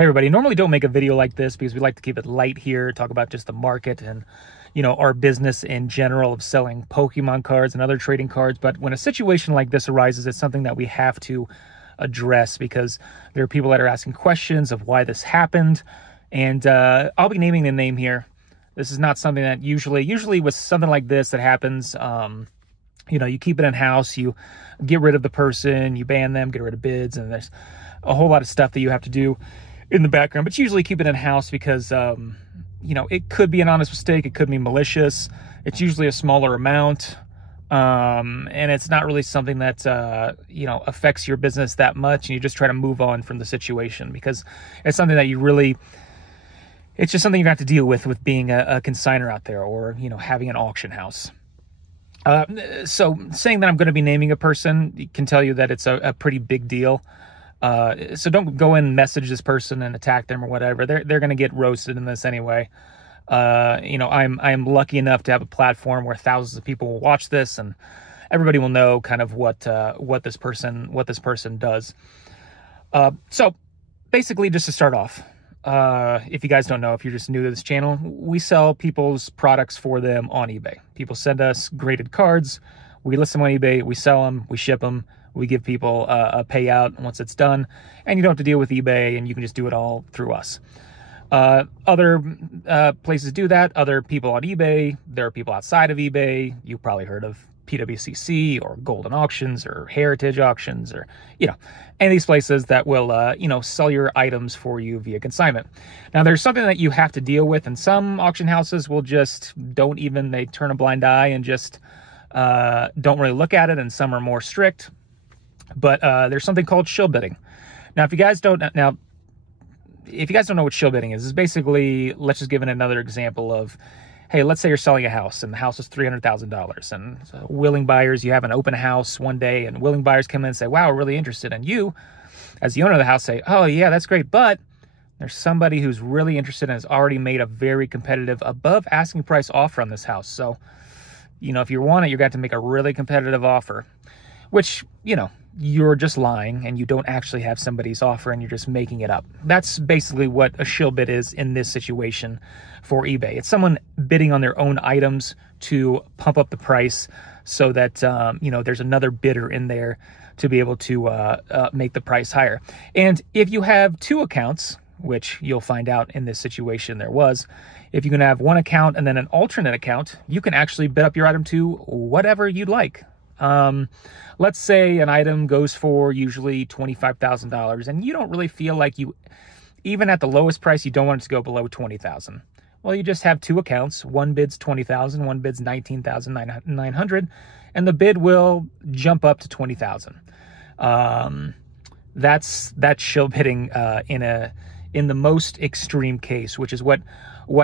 Hey everybody, normally don't make a video like this because we like to keep it light here, talk about just the market and, you know, our business in general of selling Pokemon cards and other trading cards. But when a situation like this arises, it's something that we have to address because there are people that are asking questions of why this happened. And I'll be naming the name here. This is not something that usually with something like this that happens, you know, you keep it in-house, you get rid of the person, you ban them, get rid of bids, and there's a whole lot of stuff that you have to do in the background, but usually keep it in-house because, you know, it could be an honest mistake. It could be malicious. It's usually a smaller amount. And it's not really something that, you know, affects your business that much. And you just try to move on from the situation because it's something that you really, it's just something you have to deal with being a consignor out there or, you know, having an auction house. So saying that I'm going to be naming a person can tell you that it's a pretty big deal. So don't go and message this person and attack them or whatever. They're going to get roasted in this anyway. You know, I'm lucky enough to have a platform where thousands of people will watch this and everybody will know kind of what this person does. So basically, just to start off, if you guys don't know, if you're just new to this channel, we sell people's products for them on eBay. People send us graded cards. We list them on eBay. We sell them. We ship them. We give people a payout once it's done, and you don't have to deal with eBay, and you can just do it all through us. Other places do that. Other people on eBay. There are people outside of eBay. You've probably heard of PWCC or Golden Auctions or Heritage Auctions or, you know, any of these places that will, you know, sell your items for you via consignment. Now, there's something that you have to deal with, and some auction houses will just they turn a blind eye and just don't really look at it, and some are more strict. But there's something called shill bidding. Now, if you guys don't know what shill bidding is basically, let's just give it another example of, hey, let's say you're selling a house and the house is $300,000, and so willing buyers, you have an open house one day and willing buyers come in and say, wow, we're really interested. And you, as the owner of the house, say, oh yeah, that's great, but there's somebody who's really interested and has already made a very competitive above asking price offer on this house. So, you know, if you want it, you're going to have to make a really competitive offer, which, you know, you're just lying and you don't actually have somebody's offer and you're just making it up. That's basically what a shill bid is in this situation for eBay. It's someone bidding on their own items to pump up the price so that, you know, there's another bidder in there to be able to make the price higher. And if you have two accounts, which you'll find out in this situation there was, if you can have one account and then an alternate account, you can actually bid up your item to whatever you'd like. Let's say an item goes for usually $25,000 and you don't really feel like even at the lowest price, you don't want it to go below $20,000. Well, you just have two accounts. One bids $20,000, one bids $19,900, and the bid will jump up to $20,000. That's shill bidding, in the most extreme case, which is what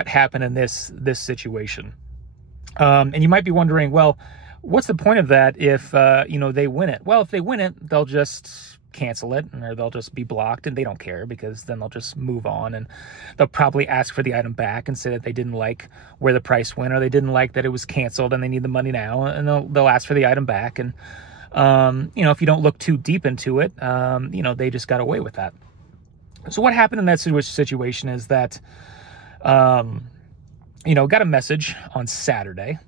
happened in this situation. And you might be wondering, well, what's the point of that if, you know, they win it? Well, if they win it, they'll just cancel it or they'll just be blocked and they don't care because then they'll just move on and they'll probably ask for the item back and say that they didn't like where the price went or they didn't like that it was canceled and they need the money now, and they'll ask for the item back. And, you know, if you don't look too deep into it, you know, they just got away with that. So what happened in that situation is that, you know, got a message on Saturday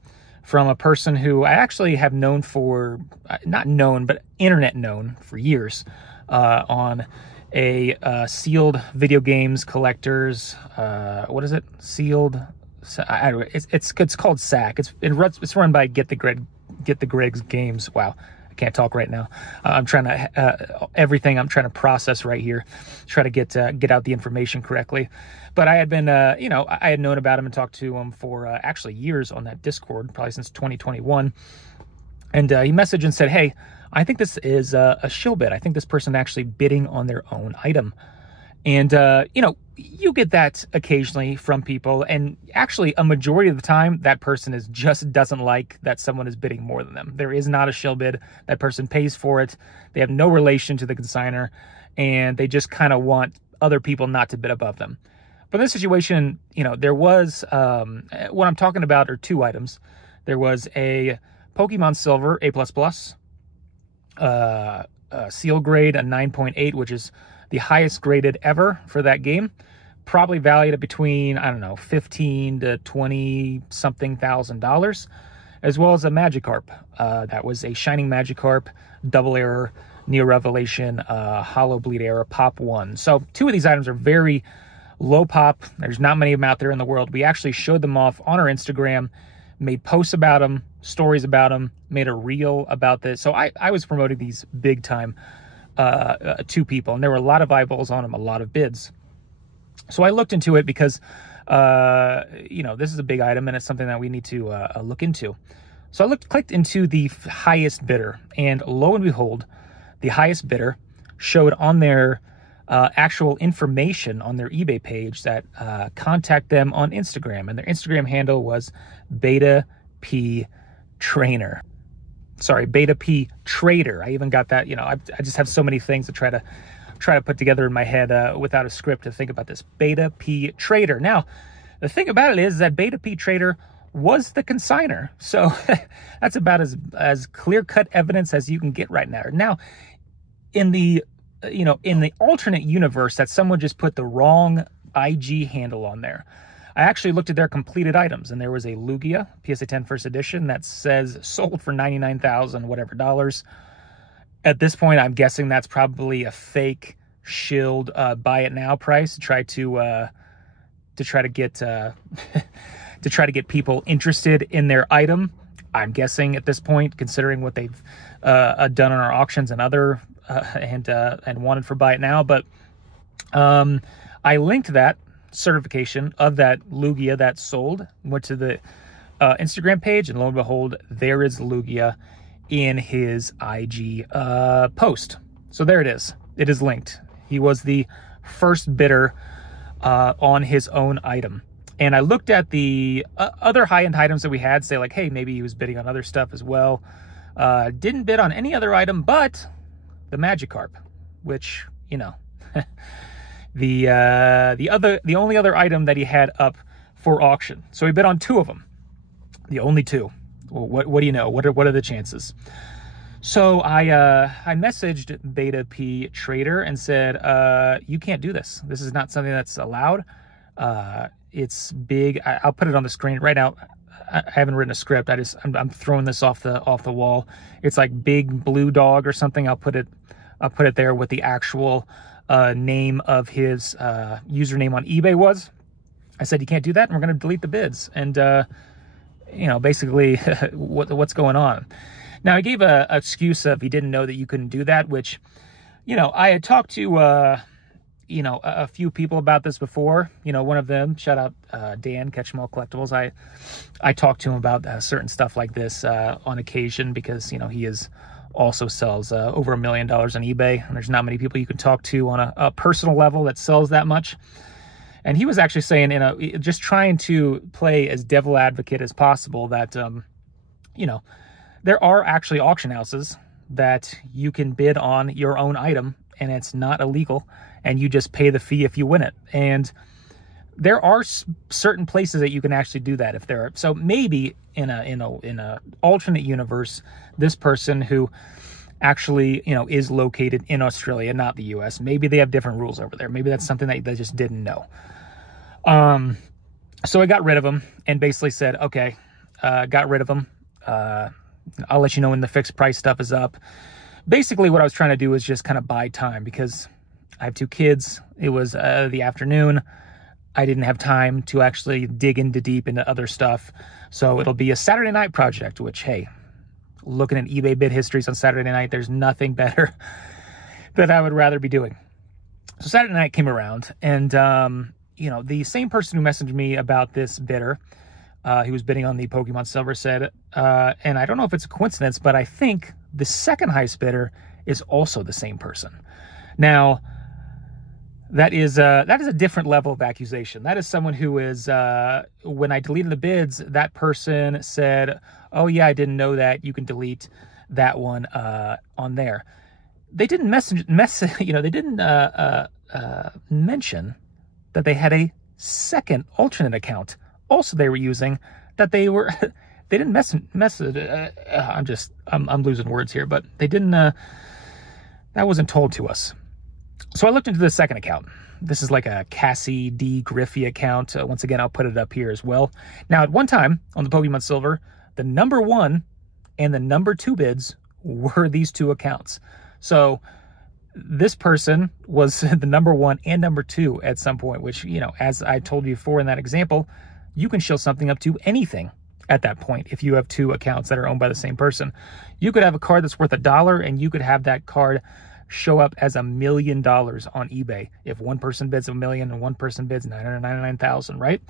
from a person who I actually have known for, not known, but internet known for years, on a sealed video games collectors, what is it? Sealed, I don't know, it's called SAC. It's run by Get the Greg's Games. Wow. I can't talk right now. I'm trying to, everything I'm trying to process right here, try to get out the information correctly. But I had been, you know, I had known about him and talked to him for actually years on that Discord, probably since 2021. And he messaged and said, hey, I think this is a shill bid. I think this person actually bidding on their own item. And, you know, you get that occasionally from people. And actually, a majority of the time, that person just doesn't like that someone is bidding more than them. There is not a shill bid. That person pays for it. They have no relation to the consignor. And they just kind of want other people not to bid above them. But in this situation, you know, there was, what I'm talking about are two items. There was a Pokemon Silver A++, seal grade, a 9.8, which is the highest graded ever for that game, probably valued at between, I don't know, 15 to 20 something $1,000, as well as a Magikarp. That was a Shining Magikarp, Double Error, Neo Revelation, Hollow Bleed Error, Pop 1. So 2 of these items are very low pop. There's not many of them out there in the world. We actually showed them off on our Instagram, made posts about them, stories about them, made a reel about this. So I was promoting these big time to people, and there were a lot of eyeballs on them, a lot of bids. So I looked into it because, you know, this is a big item and it's something that we need to look into. So I clicked into the highest bidder, and lo and behold, the highest bidder showed on their actual information on their eBay page that contact them on Instagram, and their Instagram handle was Beta P Trainer. Sorry, Beta P Trader. I even got that. You know, I just have so many things to try to put together in my head without a script to think about this. Beta P Trader. Now, the thing about it is that Beta P Trader was the consigner, so that's about as clear-cut evidence as you can get right now. Now, in the alternate universe that someone just put the wrong IG handle on there, I actually looked at their completed items, and there was a Lugia PSA 10 first edition that says sold for 99,000 whatever dollars. At this point, I'm guessing that's probably a fake shilled buy it now price to try to get to try to get people interested in their item. I'm guessing at this point, considering what they've done on our auctions and other and wanted for buy it now. But I linked that certification of that Lugia that sold, went to the Instagram page, and lo and behold, there is Lugia in his IG post. So there it is. It is linked. He was the first bidder on his own item. And I looked at the other high-end items that we had, say like, hey, maybe he was bidding on other stuff as well. Didn't bid on any other item but the Magikarp, which, you know, the only other item that he had up for auction. So he bid on 2 of them, the only 2. Well, what do you know? What are the chances? So I messaged Beta P Trader and said, you can't do this. This is not something that's allowed. It's big. I'll put it on the screen right now. I haven't written a script. I'm throwing this off the wall. It's like Big Blue Dog or something. I'll put it there with the actual name of his username on eBay was. I said, you can't do that, and we're going to delete the bids. And you know, basically what's going on. Now, I gave a excuse of he didn't know that you couldn't do that, which, you know, I had talked to you know, a few people about this before. You know, one of them, shout out Dan, Catch 'em All Collectibles. I talked to him about certain stuff like this on occasion, because, you know, he also sells over $1 million on eBay, and there's not many people you can talk to on a personal level that sells that much. And he was actually saying, just trying to play as devil advocate as possible, that you know, there are actually auction houses that you can bid on your own item, and it's not illegal, and you just pay the fee if you win it. And there are certain places that you can actually do that if there are. So maybe in a alternate universe, this person who actually, you know, is located in Australia, not the US, maybe they have different rules over there. Maybe that's something that they just didn't know. So I got rid of them and basically said, okay, got rid of them. I'll let you know when the fixed price stuff is up. Basically what I was trying to do is just kind of buy time, because I have 2 kids. It was the afternoon. I didn't have time to actually dig deep into other stuff. So it'll be a Saturday night project, which, hey, looking at eBay bid histories on Saturday night, there's nothing better that I would rather be doing. So Saturday night came around, and, you know, the same person who messaged me about this bidder, he was bidding on the Pokemon Silver, said, and I don't know if it's a coincidence, but I think the second highest bidder is also the same person. Now, that is a different level of accusation. That is someone who is, when I deleted the bids, that person said, oh yeah, I didn't know that. You can delete that one on there. They didn't they didn't mention that they had a second alternate account also they were using, that they didn't I'm losing words here, but they didn't, that wasn't told to us. So I looked into the second account. This is like a Cassie D. Griffey account. Once again, I'll put it up here as well. Now, at one time on the Pokemon Silver, the number 1 and the number 2 bids were these 2 accounts. So this person was the number 1 and number 2 at some point, which, you know, as I told you before in that example, you can shill something up to anything at that point if you have 2 accounts that are owned by the same person. You could have a card that's worth $1 and you could have that card show up as $1 million on eBay if one person bids $1 million and one person bids 999,000, right?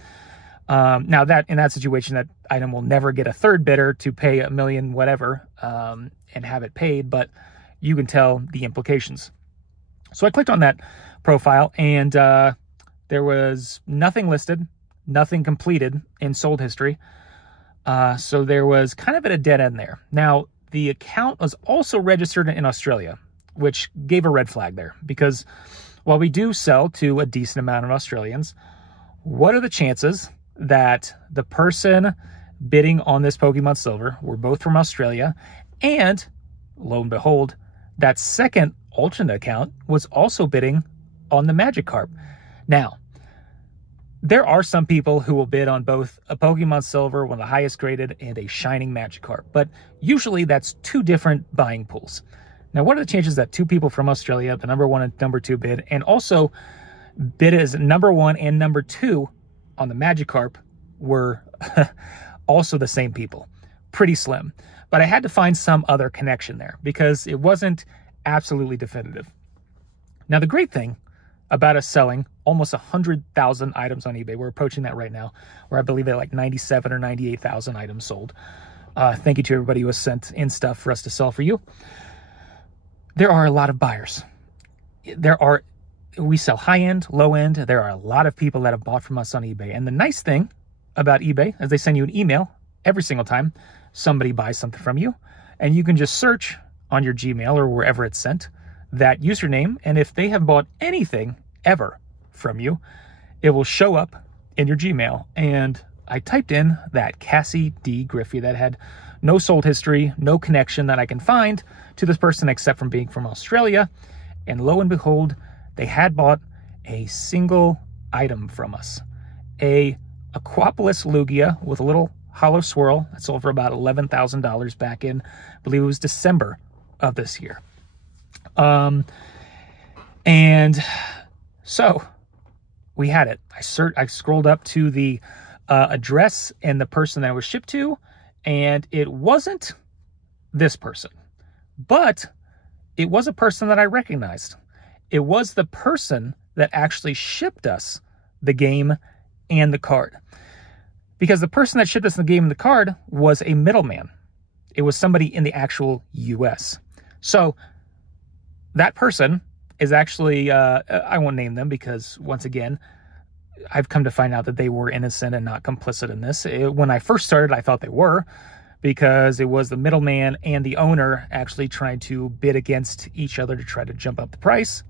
Now that in that situation, that item will never get a third bidder to pay $1 million whatever and have it paid, but you can tell the implications. So I clicked on that profile and there was nothing listed, nothing completed in sold history. So there was kind of at a dead end there. Now, the account was also registered in Australia, which gave a red flag there, because while we do sell to a decent amount of Australians, what are the chances that the person bidding on this Pokemon Silver were both from Australia, and lo and behold, that second alternate account was also bidding on the Magikarp? Now, there are some people who will bid on both a Pokemon Silver, one of the highest graded, and a Shining Magikarp, but usually that's 2 different buying pools. Now, what are the chances that 2 people from Australia, the number 1 and number 2 bid, and also bid as number 1 and number 2 on the Magikarp were also the same people? Pretty slim. But I had to find some other connection there because it wasn't absolutely definitive. Now, the great thing about us selling almost 100,000 items on eBay, we're approaching that right now, where I believe they're like 97 or 98,000 items sold. Thank you to everybody who has sent in stuff for us to sell for you. There are a lot of buyers. We sell high-end, low-end. There are a lot of people that have bought from us on eBay. And the nice thing about eBay is they send you an email every single time somebody buys something from you. And you can just search on your Gmail or wherever it's sent that username. And if they have bought anything ever from you, it will show up in your Gmail. And I typed in that Cassie D. Griffey that had no sold history, no connection that I can find to this person except from being from Australia. And lo and behold, they had bought a single item from us. A Aquapolis Lugia with a little hollow swirl that sold for about $11,000 back in, I believe it was December of this year. And so we had it. I scrolled up to the address and the person that it was shipped to, and it wasn't this person, but it was a person that I recognized. It was the person that actually shipped us the game and the card, because the person that shipped us the game and the card was a middleman. It was somebody in the actual US. So that person is actually, I won't name them because, once again, I've come to find out that they were innocent and not complicit in this. When I first started, I thought they were, because it was the middleman and the owner actually trying to bid against each other to try to jump up the price.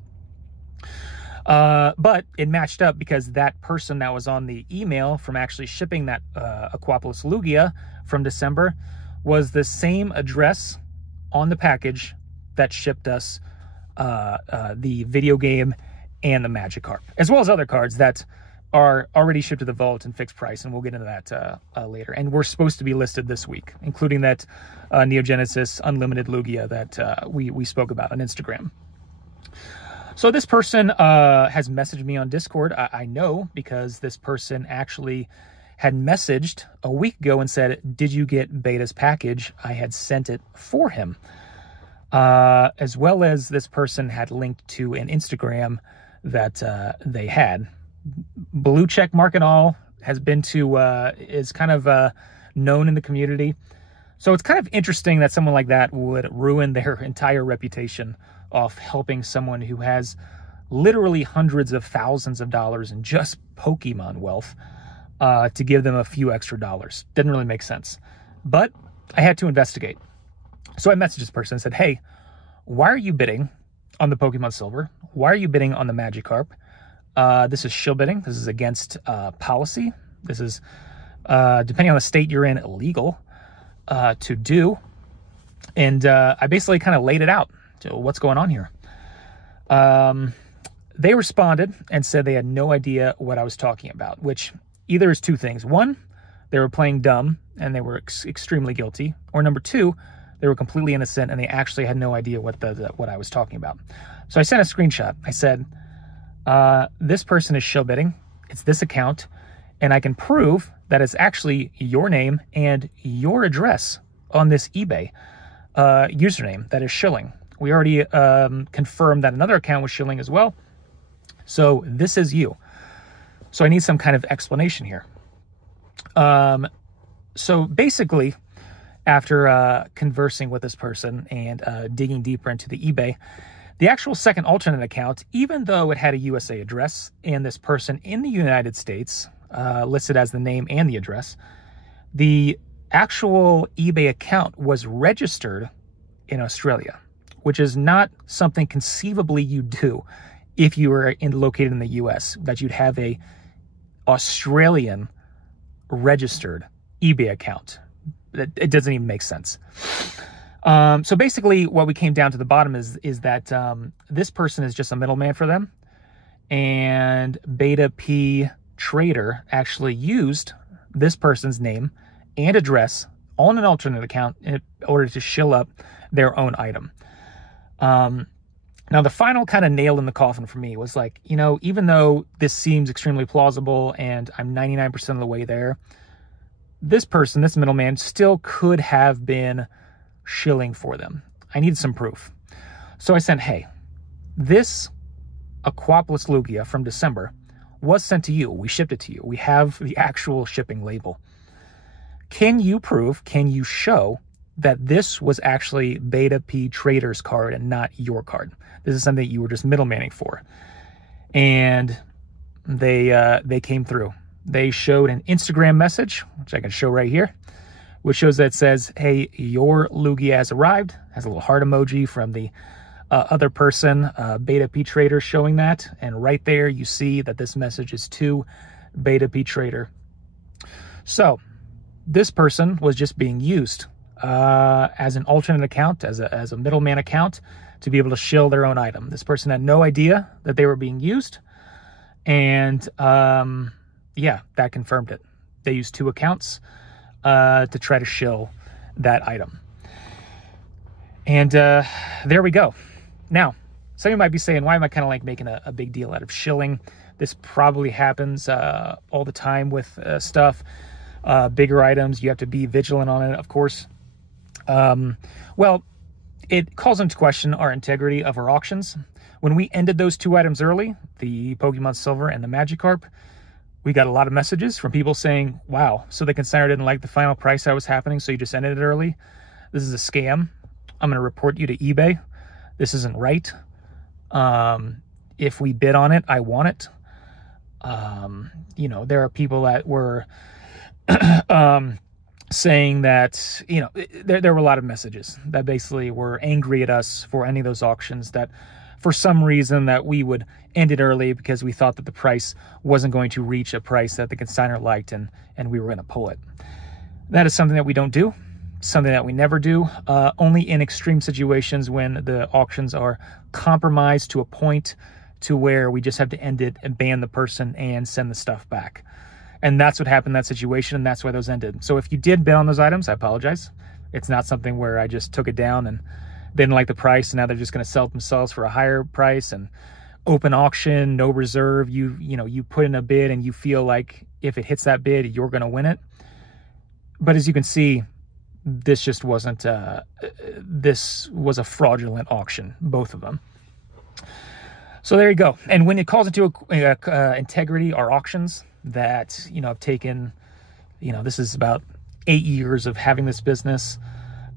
But it matched up because that person that was on the email from actually shipping that Aquapolis Lugia from December was the same address on the package that shipped us the video game and the Magikarp, as well as other cards that are already shipped to the vault and fixed price, and we'll get into that later. And we're supposed to be listed this week, including that Neo Genesis Unlimited Lugia that we spoke about on Instagram. So this person has messaged me on Discord. I know because this person actually had messaged a week ago and said, "Did you get Beta's package?" I had sent it for him. As well as this person had linked to an Instagram that they had. Blue check mark and all has been to, is kind of known in the community. So it's kind of interesting that someone like that would ruin their entire reputation off helping someone who has literally hundreds of thousands of dollars in just Pokemon wealth to give them a few extra dollars. Didn't really make sense. But I had to investigate. So I messaged this person and said, "Hey, why are you bidding on the Pokemon Silver? Why are you bidding on the Magikarp? This is shill bidding. This is against policy. This is, depending on the state you're in, illegal to do." And I basically kind of laid it out to what's going on here. they responded and said they had no idea what I was talking about, which either is two things. One, they were playing dumb and they were extremely guilty. Or number two, they were completely innocent and they actually had no idea what I was talking about. So I sent a screenshot. I said, this person is shill bidding. It's this account. And I can prove that it's actually your name and your address on this eBay username that is shilling. We already confirmed that another account was shilling as well. So this is you. So I need some kind of explanation here. So basically, after conversing with this person and digging deeper into the eBay, the actual second alternate account, even though it had a USA address and this person in the United States listed as the name and the address, the actual eBay account was registered in Australia, which is not something conceivably you do if you were located in the US, that you'd have a Australian registered eBay account. It doesn't even make sense. So basically what we came down to the bottom is that this person is just a middleman for them, and Beta P Trader actually used this person's name and address on an alternate account in order to shill up their own item. Now, the final kind of nail in the coffin for me was like, you know, even though this seems extremely plausible and I'm 99% of the way there, this person, this middleman, still could have been shilling for them. I needed some proof. So I sent, hey, this Aquapolis Lugia from December was sent to you. We shipped it to you. We have the actual shipping label. Can you prove, can you show that this was actually Beta P Trader's card and not your card? This is something that you were just middlemaning for. And they came through. They showed an Instagram message, which I can show right here, which shows that it says, hey, your Lugia has arrived. Has a little heart emoji from the other person, Beta P Trader, showing that. And right there, you see that this message is to Beta P Trader. So this person was just being used as an alternate account, as a middleman account, to be able to shill their own item. This person had no idea that they were being used. And yeah, that confirmed it. They used two accounts to try to shill that item. And there we go. Now, some of you might be saying, why am I kind of like making a big deal out of shilling? This probably happens all the time with stuff. Bigger items, you have to be vigilant on it, of course. Well, it calls into question our integrity of our auctions. When we ended those two items early, the Pokemon Silver and the Magikarp, we got a lot of messages from people saying, wow, so the consignor didn't like the final price that was happening, so you just ended it early. This is a scam. I'm going to report you to eBay. This isn't right. If we bid on it, I want it. You know, there are people that were saying that, you know, there were a lot of messages that basically were angry at us for any of those auctions, that for some reason that we would end it early because we thought that the price wasn't going to reach a price that the consignor liked, and we were going to pull it. That is something that we don't do, something that we never do, only in extreme situations when the auctions are compromised to a point to where we just have to end it and ban the person and send the stuff back. And that's what happened in that situation, and that's why those ended. So if you did bid on those items, I apologize. It's not something where I just took it down and they didn't like the price, and now they're just going to sell it themselves for a higher price. And open auction, no reserve. You know, you put in a bid and you feel like if it hits that bid, you're going to win it. But as you can see, this just wasn't. This was a fraudulent auction, both of them. So there you go. And when it calls into integrity, our auctions that, you know, have taken, you know, this is about 8 years of having this business.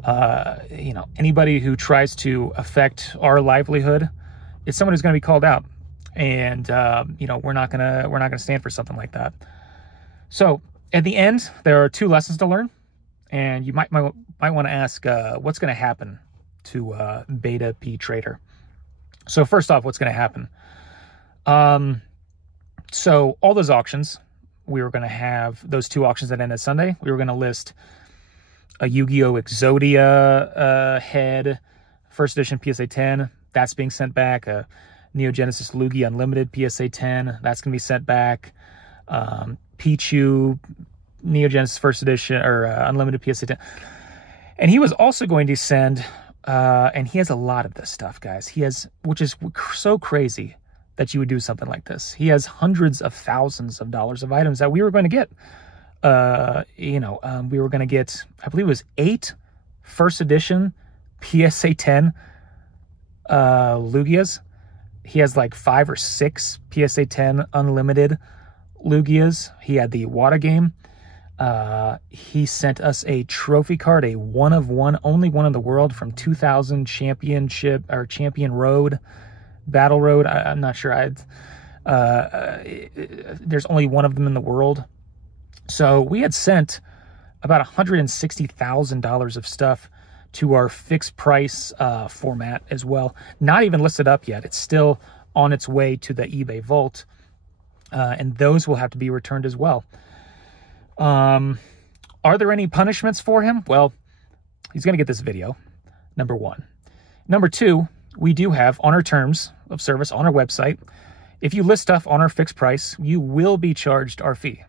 You know, anybody who tries to affect our livelihood, it's someone who's going to be called out. And, you know, we're not gonna stand for something like that. So at the end, there are two lessons to learn. And you might want to ask, what's going to happen to Beta P Trader? So first off, what's going to happen? So all those auctions, we were going to have those two auctions that ended Sunday. We were going to list a Yu-Gi-Oh! Exodia head, first edition PSA 10. That's being sent back. Neo Genesis Lugia Unlimited PSA 10. That's going to be sent back. Pichu, Neo Genesis First Edition, or Unlimited PSA 10. And he was also going to send, and he has a lot of this stuff, guys. He has, which is so crazy that you would do something like this. He has hundreds of thousands of dollars of items that we were going to get. We were going to get, I believe it was 8 First Edition PSA 10 Lugias. He has like 5 or 6 PSA 10 Unlimited Lugias. He had the Wata game. He sent us a trophy card, a one of one, only one in the world from 2000 Championship or Champion Road, Battle Road. I'm not sure. There's only one of them in the world. So we had sent about $160,000 of stuff to our fixed price format as well. Not even listed up yet. It's still on its way to the eBay vault. And those will have to be returned as well. Are there any punishments for him? Well, he's going to get this video, number 1. Number 2, we do have on our terms of service on our website, if you list stuff on our fixed price, you will be charged our fee.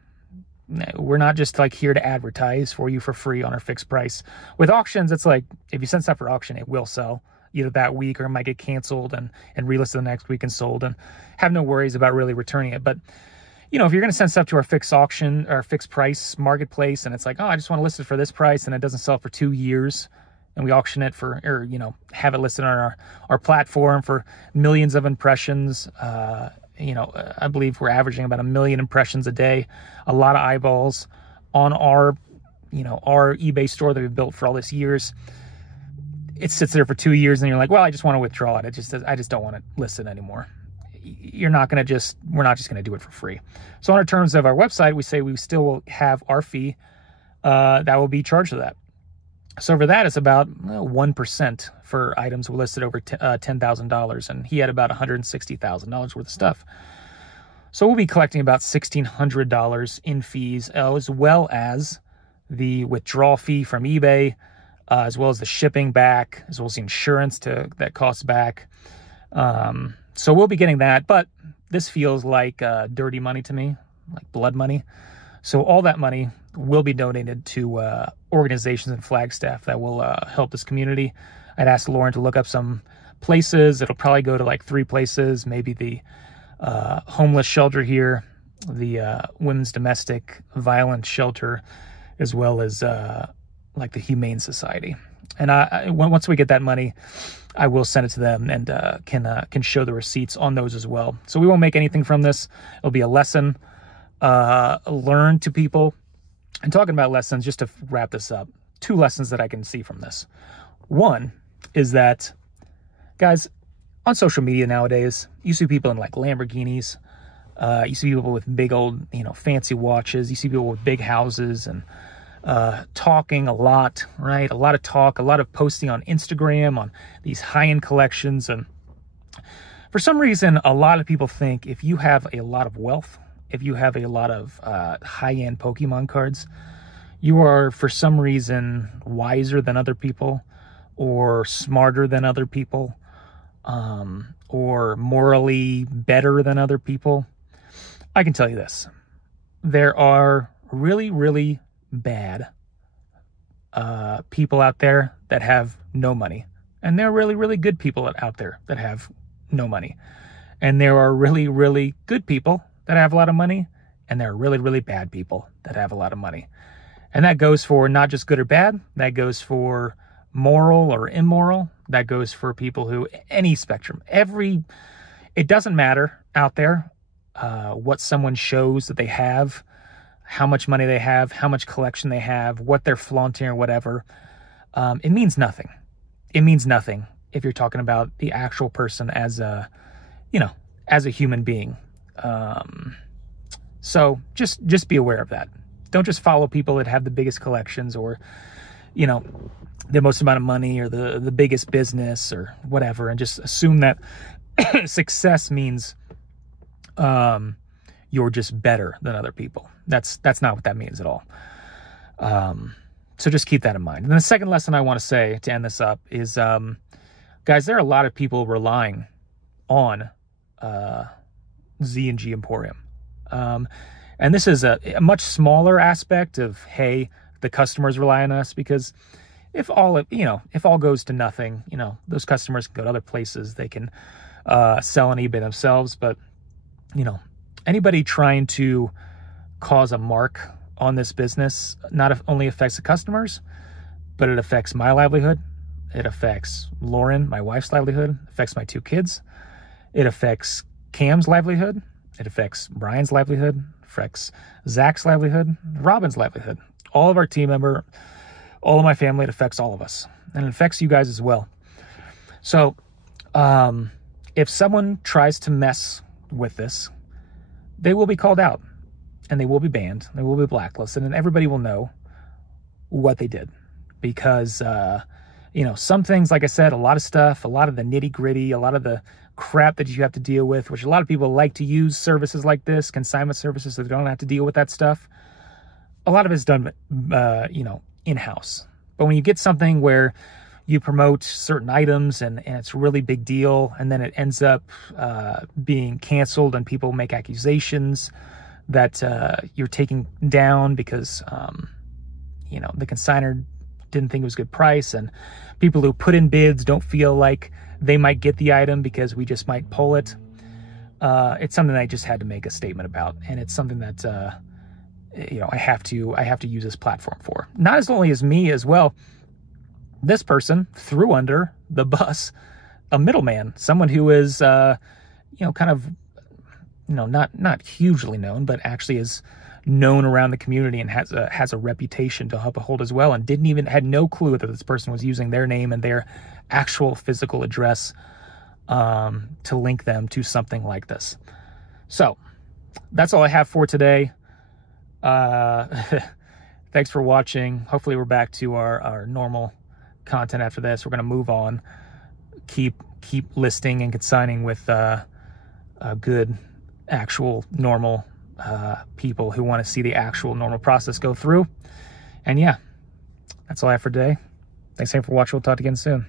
We're not just like here to advertise for you for free on our fixed price. With auctions, it's like if you send stuff for auction, it will sell either that week or it might get canceled and relisted the next week and sold, and have no worries about really returning it. But you know, if you're going to send stuff to our fixed auction or fixed price marketplace and it's like, oh, I just want to list it for this price, and it doesn't sell for 2 years, and we auction it for, or, you know, have it listed on our platform for millions of impressions. I believe we're averaging about 1 million impressions a day, a lot of eyeballs on our eBay store that we've built for all these years. It sits there for 2 years and you're like, well, I just want to withdraw it. I just don't want it listed anymore. We're not just going to do it for free. So on our terms of our website, we say we still will have our fee that will be charged to that. So for that, it's about 1% for items we listed over $10,000, and he had about $160,000 worth of stuff. So we'll be collecting about $1,600 in fees, as well as the withdrawal fee from eBay, as well as the shipping back, as well as the insurance that costs back. So we'll be getting that, but this feels like dirty money to me, like blood money. So all that money will be donated to organizations and Flagstaff that will help this community. I'd asked Lauren to look up some places. It'll probably go to like 3 places, maybe the homeless shelter here, the women's domestic violence shelter, as well as like the Humane Society. And once we get that money, I will send it to them and can show the receipts on those as well. So we won't make anything from this. It'll be a lesson learned to people. And talking about lessons, just to wrap this up, 2 lessons that I can see from this. One is that, guys, on social media nowadays, you see people in like Lamborghinis. You see people with big old, fancy watches. You see people with big houses and talking a lot, right? A lot of talk, a lot of posting on Instagram on these high-end collections. And for some reason, a lot of people think if you have a lot of wealth, if you have a lot of high-end Pokemon cards, you are for some reason wiser than other people, or smarter than other people, or morally better than other people. I can tell you this. There are really, really bad people out there that have no money. And there are really, really good people out there that have no money. And there are really, really good people that have a lot of money. And there are really, really bad people that have a lot of money. And that goes for not just good or bad. That goes for moral or immoral. That goes for people who, any spectrum. It doesn't matter out there what someone shows that they have, how much money they have, how much collection they have, what they're flaunting or whatever. It means nothing. It means nothing if you're talking about the actual person as a human being. So just be aware of that. Don't just follow people that have the biggest collections or, the most amount of money or the biggest business or whatever, and just assume that success means you're just better than other people. That's not what that means at all. So just keep that in mind. And the second lesson I want to say to end this up is, guys, there are a lot of people relying on Z&G Emporium. And this is a much smaller aspect of, hey, the customers rely on us, because if all goes to nothing, those customers can go to other places. They can sell on eBay themselves. But, anybody trying to cause a mark on this business not only affects the customers, but it affects my livelihood. It affects Lauren, my wife's livelihood. It affects my 2 kids. It affects Cam's livelihood. It affects Brian's livelihood. It affects Zach's livelihood. Robin's livelihood. All of our team member, all of my family. It affects all of us, and it affects you guys as well. So, if someone tries to mess with this, they will be called out, and they will be banned. They will be blacklisted, and everybody will know what they did, because some things, like I said, a lot of stuff, a lot of the nitty gritty, a lot of the crap that you have to deal with, which a lot of people like to use services like this, consignment services, so they don't have to deal with that stuff. A lot of it's done, in-house. But when you get something where you promote certain items and it's a really big deal, and then it ends up being canceled, and people make accusations that you're taking down because, the consignor didn't think it was a good price, and people who put in bids don't feel like they might get the item because we just might pull it. It's something I just had to make a statement about, and it's something that I have to use this platform for. Not as only as me as well. This person threw under the bus a middleman, someone who is not hugely known, but actually is known around the community and has a reputation to uphold as well, and had no clue that this person was using their name and their actual physical address to link them to something like this. So that's all I have for today. Thanks for watching. Hopefully we're back to our normal content after this. We're going to move on, keep listing and consigning with good, actual, normal people who want to see the actual normal process go through. And yeah, that's all I have for today. Thanks again for watching. We'll talk again soon.